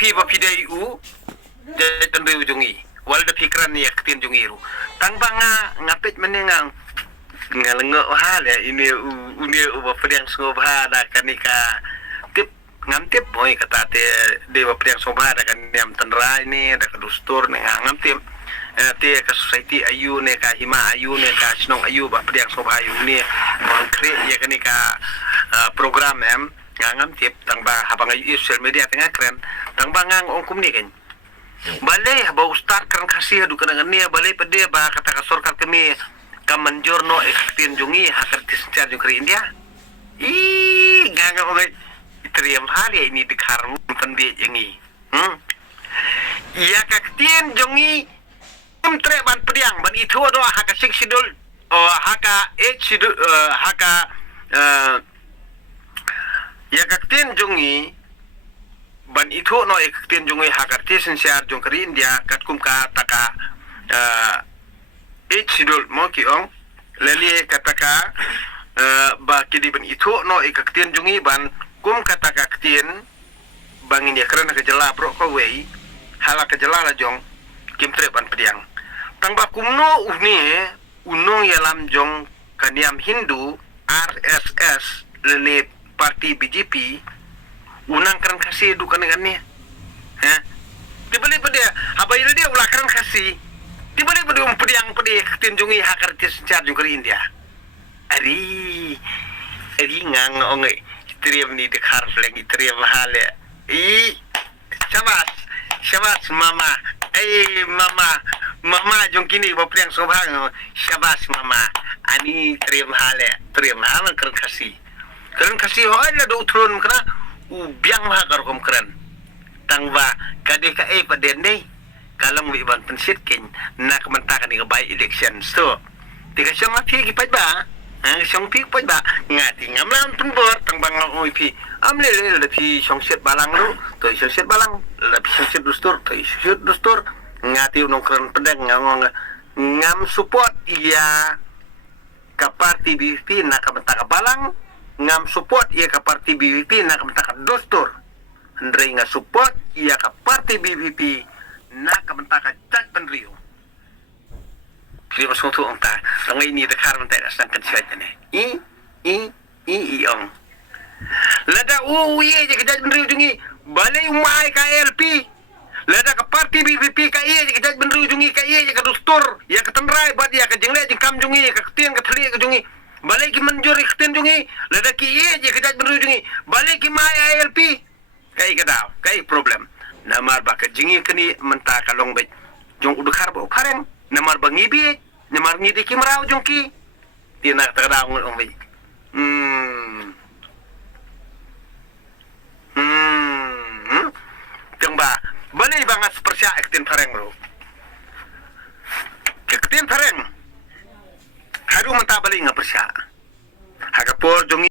UDP ba pidai u jaitan re ujungi wal da fikran ni yaktin jungiru tangbang ngapit menengang ngalengo hal ya ini unia uba pedang sobha da kanika tip ngamtip boy kata te dewa pedang sobha da kan niam tenra ini da kedustur ne ngamtip te ka society ayu ne ka hima ayu ne ka snong ayu ba pedang sobha ayu ne konkret ya kanika program ngamtip tangba habang ayu social media tengah keren tangba ngang ongkum ni kan balai ba ustar kan kasih adu kan ne balai pede ba kata ka sorkar kami kamanjorno ektin jungi hakar tiscar jungkri India ganga ogai itriam hali ini dikar pendi yangi iya kaktin jungi tre ban pediang ban itu do haka sik sidul haka sidul haka ya kaktin jungi ban itu no ektin jungi hakar tiscar jungkri India katkum ka taka sidul mo ki ong lali kataka ba kidi ban itu no ikaktin jungi ban kum kataka ktin bangin ya karena kejela bro ko wei hala kejela la jong kim tre ban pediang tang ba kumno unong ya lam jong kaniam Hindu RSS lele parti BJP unang kan kasih du kan ni ha dibeli pada apa ini dia ulah kan kasih dibalik pada pediang ketin jungi hakar tiscar jungkri India ari ngang onge itriam ni dekar fleng itriam hale syabas mama mama jongkini ba pediang sobhang syabas mama ani triam hale keren kasih hoy la do turun kena ubiang hakar kom keren tangba kade ka paden dei kalau mau iban pensitkin nak mentakan ni baik election so tiga syang api ki pajba syang pi pajba ngati ngamlam tunbor tangbang ngoi pi amle le pi syang set balang lu to syang set balang le pi syang set dustur to syang dustur ngati nongkran pedang ngam support iya ka parti BJP nak mentaka balang ngam support iya ka parti BJP nak mentaka dustur ndre nga support iya ka parti BJP nak kabentaka cat penrio kiri masuk tu onta langai ni dekar mentai asang kan syait ne i ong lada ye je cat penrio jungi balai umai ka LP lada ka parti BJP ka ye je cat penrio jungi ka ye je ka dustur ya ka tenrai bad ya ka jengle jingkam jungi ka ketien ka thli ka jungi balai ki manjur ketien jungi lada ki ye je cat penrio jungi balai ki mai LP kai ka daw kai problem namar ba ka jingi kani menta kalong be jong udukar ba karen namar ba ngibi namar ngidi kimraw jong ki tina ta ngol ong be jong ba balay ba nga persya ektin pareng bro ektin pareng haru menta balay nga persya hagapor jong